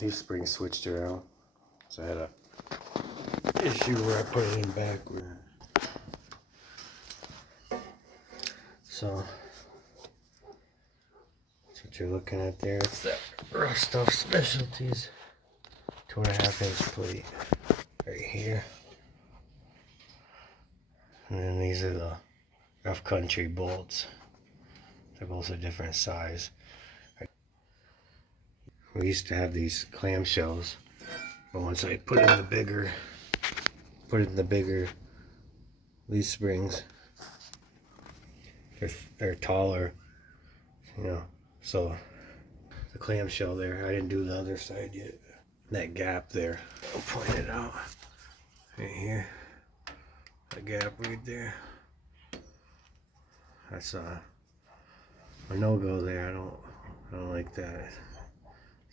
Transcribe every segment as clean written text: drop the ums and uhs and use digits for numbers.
leaf spring switched around, so I had a issue where I put it in backward. So that's what you're looking at there. It's that RuffStuff Specialties 2.5-inch plate right here. And then these are the Rough Country bolts. They're both a different size. We used to have these clamshells, but once I put in the bigger leaf springs, they're taller, you know. So the clamshell there, I didn't do the other side yet. That gap there, I'll point it out right here. That gap right there. That's a no-go there. I don't like that.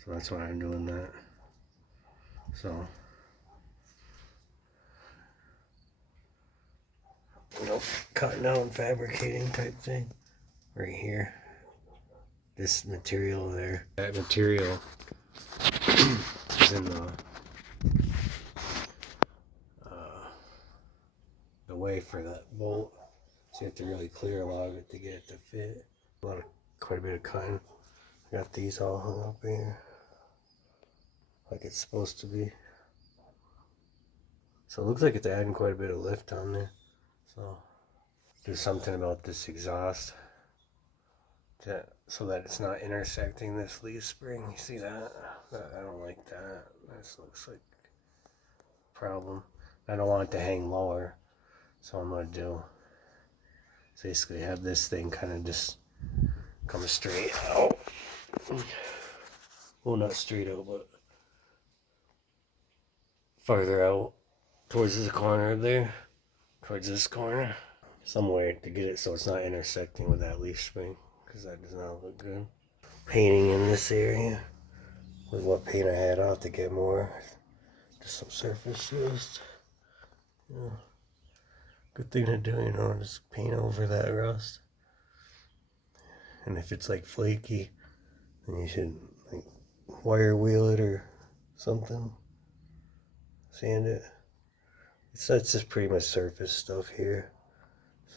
So that's why I'm doing that. So, you know, cutting out and fabricating type thing right here. This material there, that material is in the way for that bolt, so you have to really clear a lot of it to get it to fit. Quite a bit of cutting. I got these all hung up here like it's supposed to be. So it looks like it's adding quite a bit of lift on there. So do something about this exhaust so that it's not intersecting this leaf spring. You see that? I don't like that. This looks like a problem. I don't want it to hang lower. So I'm going to do is basically have this thing kind of just come straight out. Well, not straight out, but farther out towards this corner there. Towards this corner. Somewhere to get it so it's not intersecting with that leaf spring, because that does not look good. Painting in this area with what paint I had. I'll have to get more. Just some surface rust. Yeah. Good thing to do, you know, just paint over that rust. And if it's like flaky, then you should like wire wheel it or something. Sand it. It's just pretty much surface stuff here.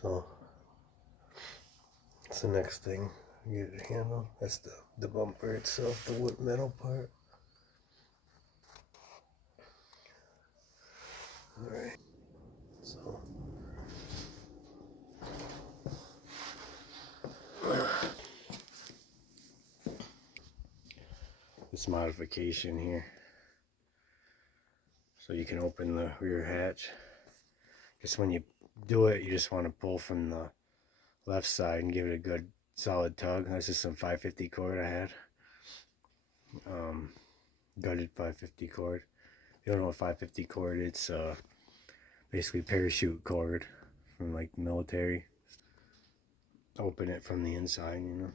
So that's the next thing. Get it handled. That's the bumper itself, the wood metal part. Alright. So this modification here. So you can open the rear hatch. Just when you do it, you just want to pull from the left side and give it a good solid tug. That's just some 550 cord I had. Gutted 550 cord. If you don't know what 550 cord, it's basically parachute cord from like the military. Open it from the inside, you know.